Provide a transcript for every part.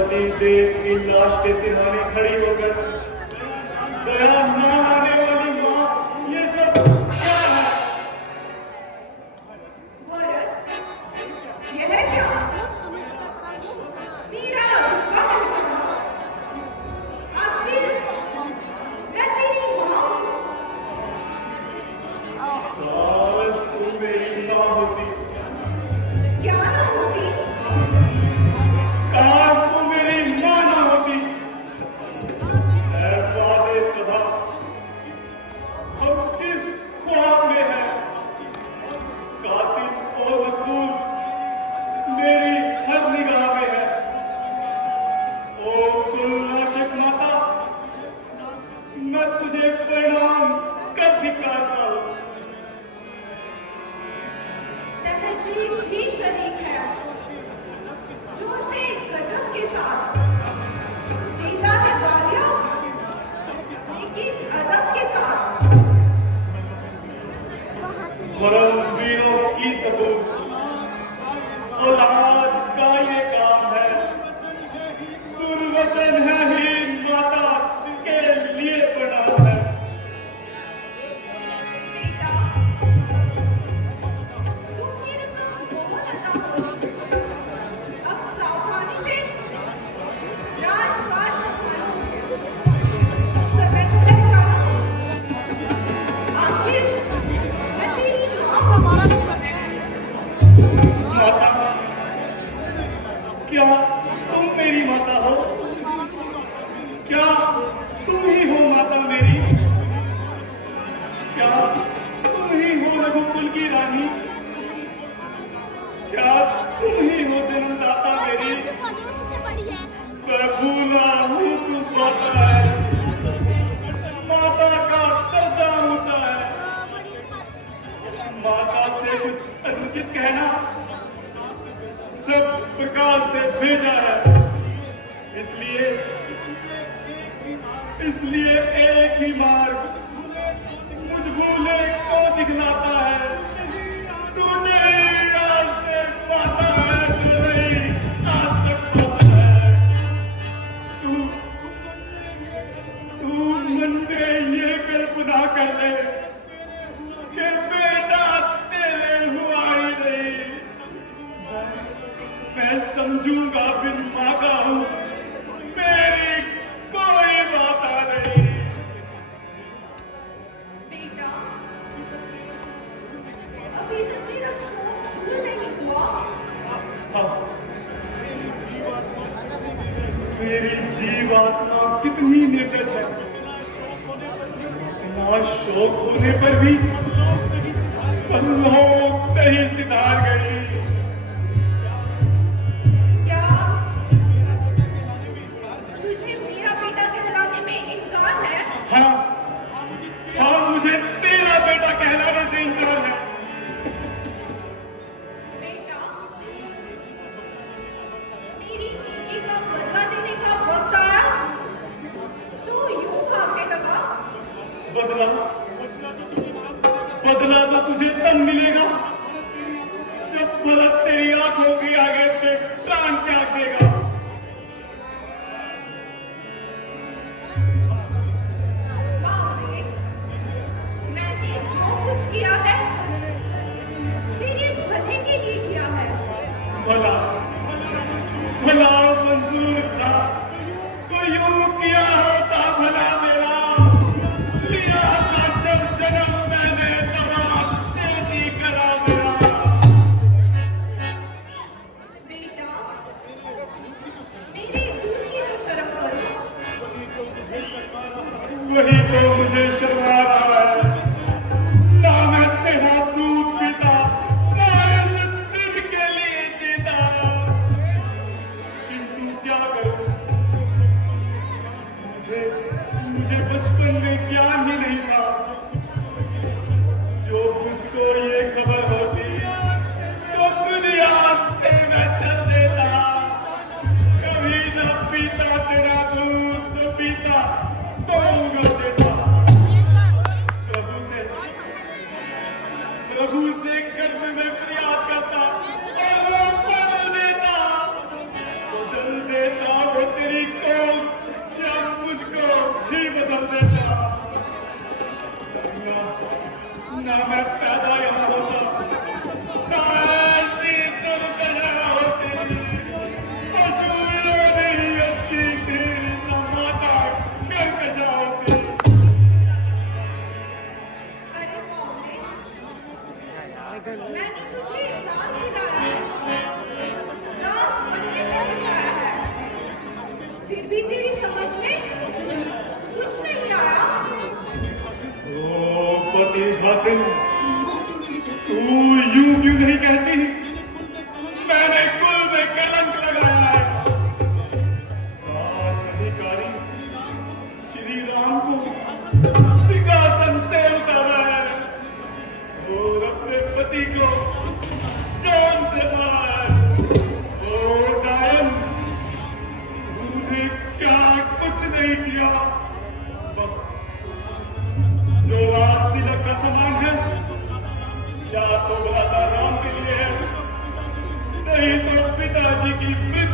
पति देव की लाश के सिरहाने खड़ी होकर दया न आने वाली माँ, ये सब क्या है? भरत, यह क्या? मेरा रुतबा पहचाना? आखिर मैं तेरी माँ हूँ। काश तू मेरी माँ होती, क्या ना होती? काश तू मेरी माँ न होती। ऐ वादे सदा, हम किस ख्वाब में हैं? कातिल और मजबूर मेरी हर निगाह में है। ओ कुलनाशिक माता, मैं तुझे प्रणाम कब दिखाता हूँ। तहजीब भी शरीक है, जोशे गजब के साथ देता है गालियाँ, लेकिन अदब के साथ। वरन वीरों की सबूत औलाद का ये काम है। दुर्वचन है ही माता के लिए प्रणाम है। बेटा, तुम ये रस्म बोल अदा करो। अब सावधानी से राजकाज संभालो। समय गुजर जाओ। आखिर मैं तेरी माँ हूँ। माता, क्या तुम मेरी माता हो? क्या तुम ही हो माता मेरी? क्या तुम ही हो रघुकुल की रानी? क्या तुम ही हो जन्मदाता मेरी? प्रभुला हूँ तू माता है, माता का दर्जा ऊंचा है। माता से कुछ अनुचित कहना सब प्रकार से भेजा है। इसलिए एक ही मार्ग मुझ भूले को दिखलाता है। तूने ही आज से पाता है, तूने ही आज तक पाता है। तू मन में ये कल्पना कर ले कि बेटा तेरे हुआ ही नहीं। मैं समझूंगा बिन मांगा हूँ, मेरी कोई माता नहीं। बेटा, अभी तक तेरा शौक पूरा नहीं हुआ। हाँ, मेरी जीवात्मा कितनी निर्दय है। इतना शौक होने पर भी लोग नहीं सिधार गई। क्या तुझे मेरा बेटा कहलाने में इनकार है? हाँ, हाँ, मुझे तेरा बेटा कहलाने से इनकार है। बेटा, मेरी नीति का बदला देने का वक्त आया। तू यूं भागने लगा। बदला तो तुझे तब मिलेगा जब भरत तेरी आंखों के आगे पे प्राण त्याग देगा। बाबे, मैंने जो कुछ किया है तेरे भले के लिए किया है। भला भला मंजूर था तो यूं किया होता भला मेरा। लिया था जब जन्म मैंने तबाह तेरी करा मेरा। बेटा, मेरे दूध की तो शर्म करो। वही तो मुझे शर्मा रहा है। ना मैं तेरा दूध पीता, ना इस दिन के लिए जीता। किंतु क्या करूं, मुझे बचपन में ज्ञान ही नहीं था। जो मुझको ये खबर होती तो दुनिया से मैं चल देता। कभी न पीता तेरा दूध, तो पीता तो उंगल देता।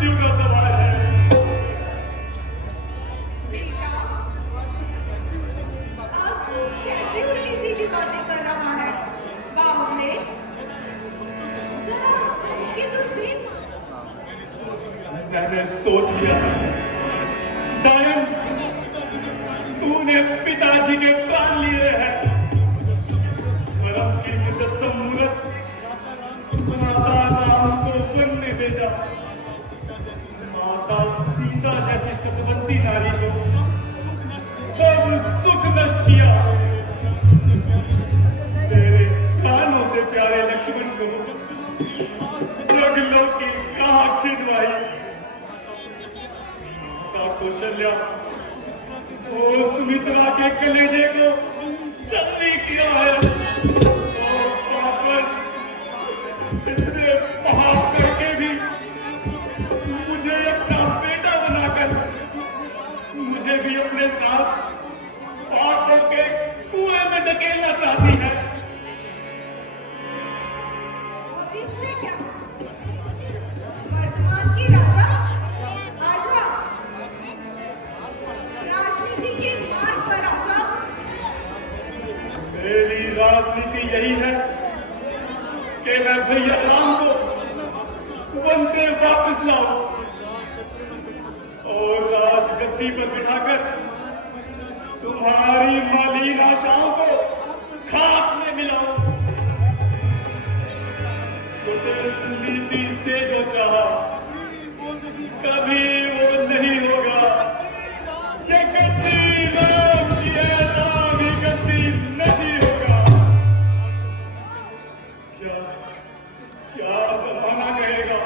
मृत्यु का सवाल है। बेटा, आप कैसी उल्टी सीधी बातें कर रहा है? बाहुले, जरा सोच के तो देख। मैंने सोच लिया है। डायन, तूने पिताजी के प्राण लिए हैं। धर्म की मुजस्सम मूरत माता राम को वन में भेजा। माता सीता जैसी सतवंती नारी को सब सुख नष्ट किया। तेरे प्राणों से प्यारे लक्ष्मण को जगलों की गाह छिदवाई। माता कौशल्या और सुमित्रा के कलेजे को चलनी किया है। और पापन इतने पाप करके भी मुझे अपना बेटा बनाकर मुझे भी अपने साथ पापों के कुएं में धकेलना चाहती है। और इससे क्या? वर्तमान की राजा आजा, राजनीति के मार्ग पर आजा। मेरी राजनीति यही है कि मैं भैया राम को वन से वापस लाऊं और राजगद्दी पर बिठाकर तुम्हारी मालीन आशाओं को खाक में मिलाऊं। नीति से जो चाहा कभी वो नहीं होगा। ये गद्दी राम की है, राम ही गद्दी नहीं होगा। क्या जमाना कहेगा?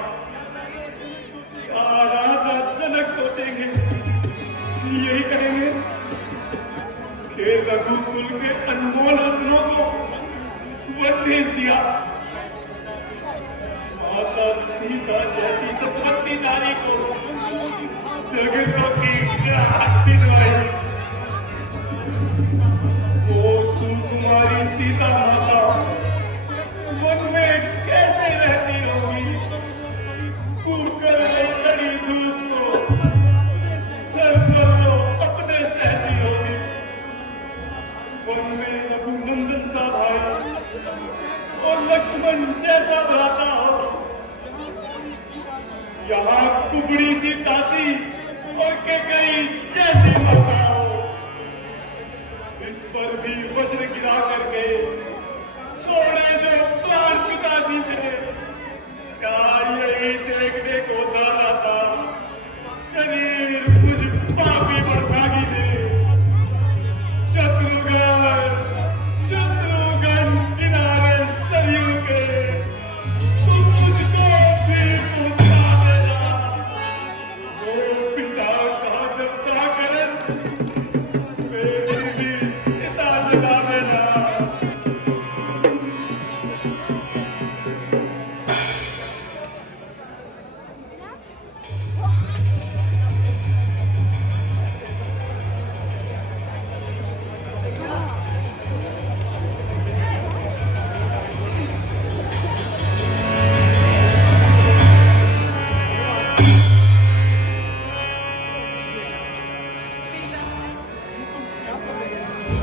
क्या राजा जनक सोचेंगे? यही कहेंगे कि रघुकुल के अनमोल रत्नों को वन भेज दिया। माता सीता जैसी सतवंती नारी को जगलों की गाह छिदवाई। वो सुकुमारी सीता माता वन में कैसे रहती होगी? कुकर में लड़ी धूप को सर पर वो अपने सहती होगी। वन में रघुनंदन सा भाई और लक्ष्मण जैसा भ्राता हो। यहाँ कुबड़ी सी दासी और कैकेयी जैसी माता हो। इस पर भी वज्र गिरा करके छोड़े जो प्राण पिताजी थे। क्या यही देखने को दाना था? शरीर कुछ पापी बरभागी थे। शत्रुघ्न किनारे सरयू के तुम मुझको भी पहुंचा देना। वो पिता का जब करे मेरी भी पिता जगा देना।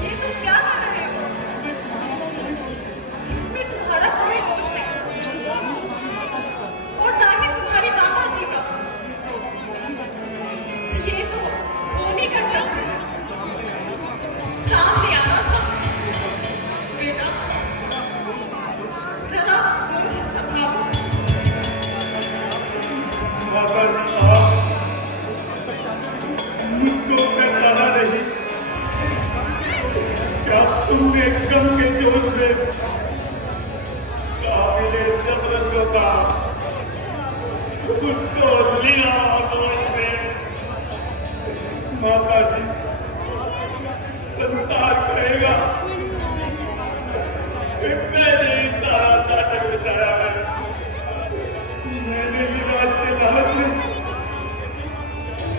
ये तुम क्या कर रहे हो? इसमें तुम्हारा कोई दोष नहीं और ना ही तुम्हारी माता जी का। ये तो उन्हीं का चक्र है। सामने आना था बेटा, जरा रोष संभालो। माता जी आप मुझको पहचाना नहीं। क्या तुमने गम के जोश में काबिले जबरन जो था उसको लिया होश में? माता जी संसार कहेगा कि मैंने ही सारा नाटक बचाया है। मैंने भी राज के लालच में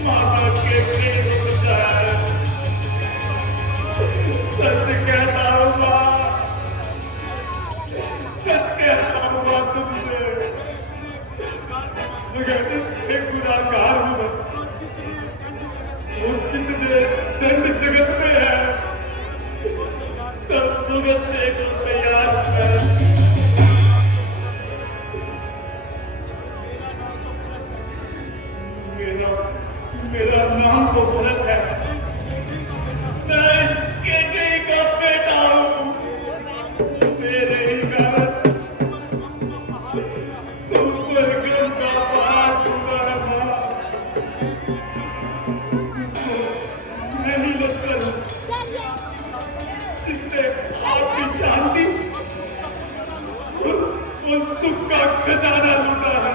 माता के प्रेम को बचाया है। सच कहता हूँ माँ, सच कहता हूँ माँ तुमसे, मगर इसके गुनाह मेरा नाम तो भरत है, मैं केकई का बेटा हूँ। मेरे ही कारण तुम पर गम का पहाड़ टूटा है माँ। नहीं लगता जिसने आपकी शांति और सुख का खजाना लूटा है।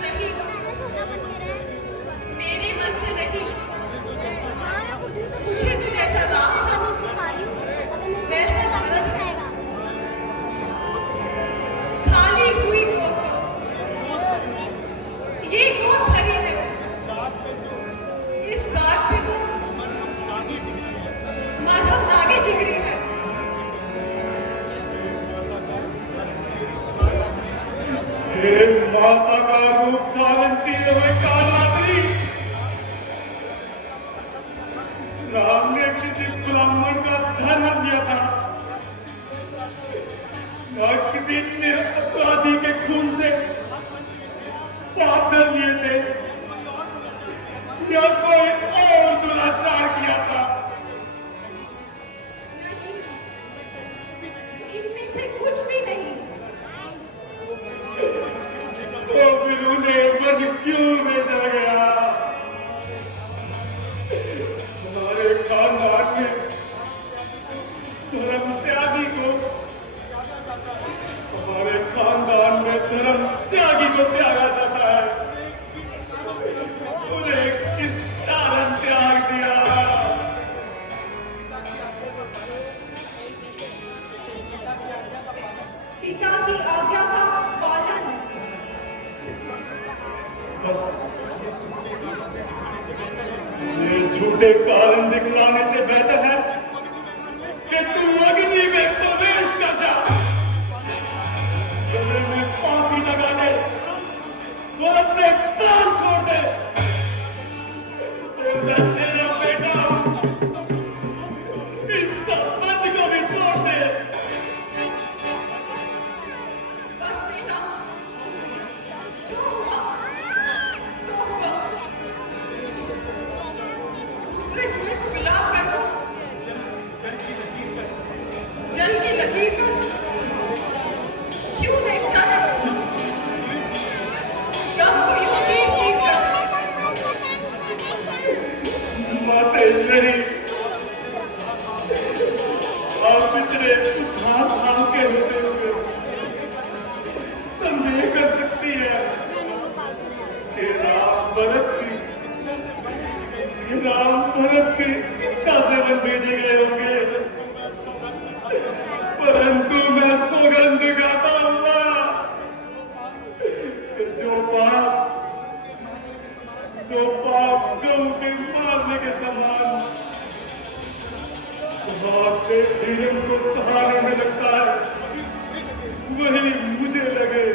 नहीं, मेरे मन से नहीं। मुझे तो जैसा राम था वैसा भरत है। खाली हुई गोद तो ये गोद भरी है। इस बात पे तो माधव नागे जिगरी है। हे माता का रूप धारण किए हुए कालरात्रि, राम ने किसी ब्राह्मण का धन हर दिया था, और किसी निरपराधी के खून से पाप धर लिए थे, या कोई और दुराचार किया था। इनमें से कुछ भी नहीं। तो फिर उन्हें वन क्यों भेजा गया? हमारे खानदान में धर्म त्यागी को, हमारे खानदान में धर्म त्यागी को त्यागा जाता है। उन्हें किस कारण त्याग दिया? पिता की आज्ञा का पालन। बस ये झूठे कारण दिखलाने से बेहतर है कि तू अग्नि में प्रवेश कर जा, गले में फांसी लगा दे और अपने प्राण छोड़ दे। और मैं तेरा बेटा हूं, इस संबंध को भी तोड़ दे। बस बेटा, जो हुआ सो हुआ। दूसरे कुएं को गुलाब कर दो, जल की लकीर को क्यों देखता है? गम को यूं चीर चीर कर। मातेश्वरी, आप पिछले हाथ थाम के होते हुए संदेह कर सकती है कि राम भरत की इच्छा से वन भेजे गए होंगे, परंतु मैं सौगंध गाता हुआ कि जो पाप गऊ के मारने के समान आपके धीरज को सहारने में लगता है, वही मुझे लगे।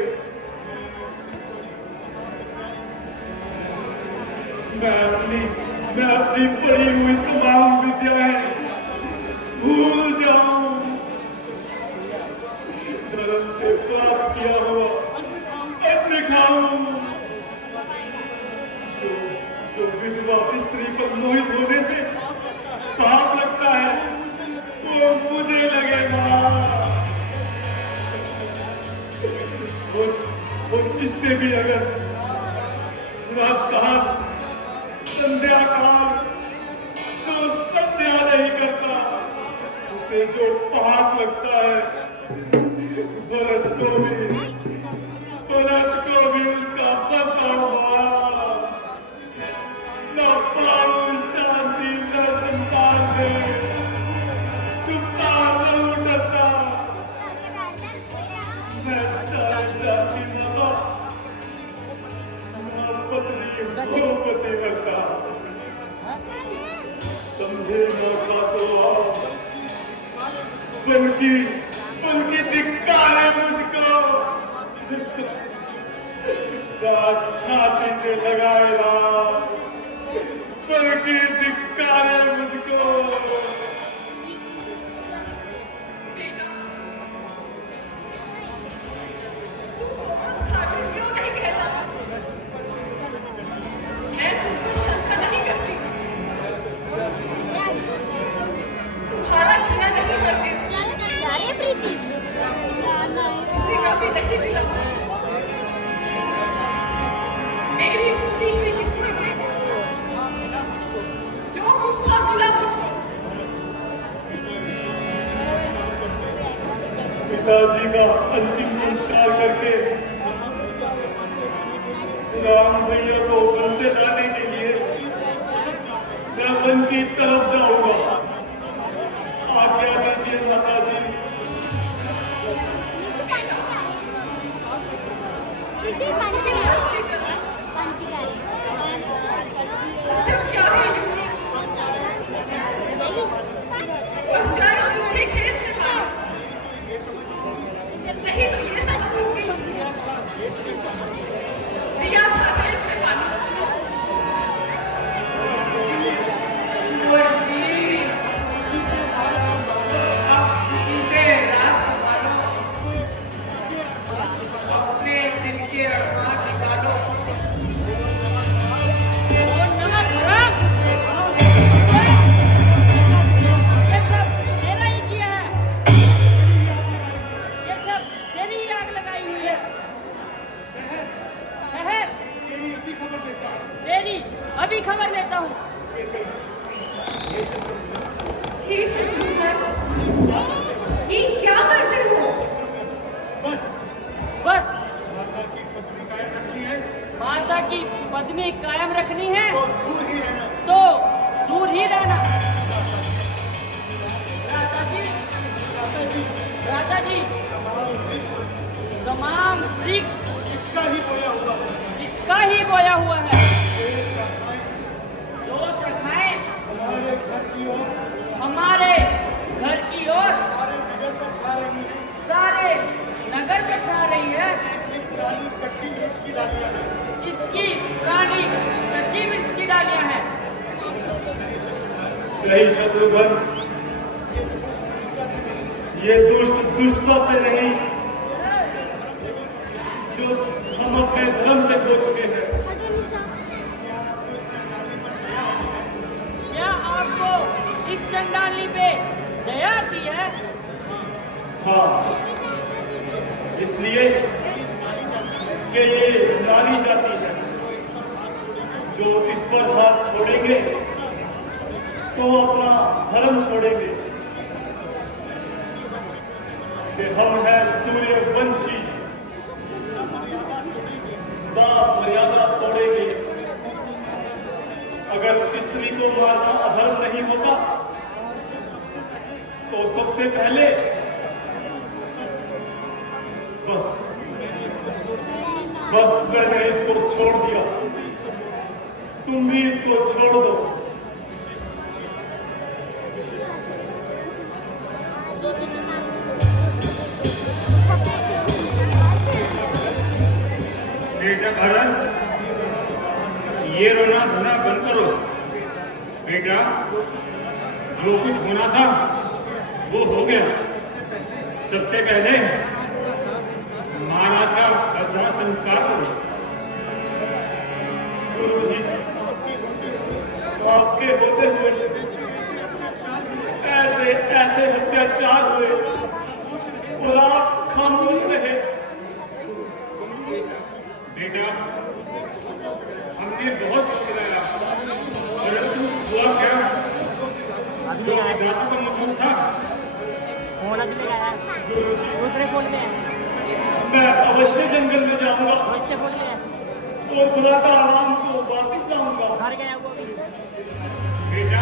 मैं अपनी पढ़ी हुई तमाम विद्याएं भूल जाऊं, धर्म से प्राप्त किया हुआ अन्य खाऊं। जो विधवा स्त्री पर मोहित होने से पाप लगता है, वो मुझे लगेगा। और इससे भी अगर रात काल संध्या काल तो संध्या नहीं करता, उसे जो पाप लगता है, भरत को भी उसका पता हुआ। न पाऊं शांति न संतान दे, चुपता न उठता, मैं जाति न पत्नी हो पतिव्रता, समझे न पासो उनकी धिक्कारे मुझको, छाती से लगाए राम, उनकी धिक्कारे मुझको। बेटा, तू सोना खाकर क्यों नहीं कहता? दी हुई किस्मत जो कुछ था मिला मुझको। पिताजी का अंतिम संस्कार करके राम भैया को वन से लाने के लिए मैं वन की तरफ जाऊंगा। आज्ञा दीजिए माताजी। जब क्या है और जाए सूखे खेत में पानी, नहीं तो ये समझूंगी दिया था खेत में पानी। मुर्गी अब इसे रात मानो, अपने दिल के अरमान निकालो। अभी खबर लेता हूँ। ये क्या करते हो? बस माता की पदवी कायम रखनी है तो दूर ही रहना। राजा जी तमाम वृक्ष इसका ही बोया हुआ है। जो शाखाएं हमारे घर की ओर सारे नगर पर छा रही है, इसकी पुरानी कच्ची वृक्ष की डालियां हैं। नहीं शत्रुघ्न, ये दुष्टता से नहीं जो हम अपने धर्म से खो चुके हैं। क्या आपको इस चंडाली पे दया आती है? हाँ, इसलिए कि ये नारी जाति है। जो इस पर हाथ छोड़ेंगे तो अपना धर्म छोड़ेंगे। कि हम हैं सूर्यवंशी, बाप मर्यादा तोड़ेंगे। अगर स्त्री को मारना अधर्म नहीं होता तो सबसे पहले बस मैंने इसको छोड़ दिया, तुम भी इसको छोड़ दो। बेटा भरत, ये रोना धोना बंद करो। बेटा, जो कुछ होना था वो हो गया। सबसे पहले महाराज का अद्भुत संस्कार करो। गुरु जी, आपके होते हुए ऐसे ऐसे अत्याचार हुए और आप खामोश रहे। बेटा, हमने बहुत कुछ कराया, परंतु हुआ क्या? जो विधाता का मतलब था, फोन अभी लगाया, गुरु जी, दूसरे फोन में मैं अवश्य जंगल में जाऊंगा बच्चे फोन में और बुलाता राम को वापिस लाऊंगा। घर गया वो भी। बेटा,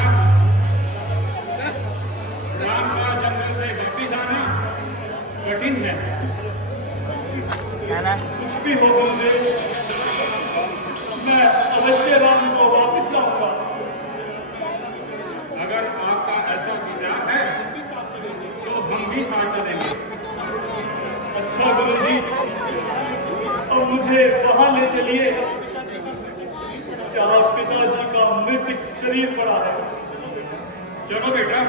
राम का जंगल से वापिस आना कठिन है। कुछ भी हो मुझे, मैं अवश्य राम को वापिस लाऊंगा। अगर आपका ऐसा विचार है तो हम भी साथ चलेंगे। अच्छा गुरु जी, अब मुझे वहां ले चलिए जहाँ पिताजी का मृत शरीर पड़ा है। चलो बेटा।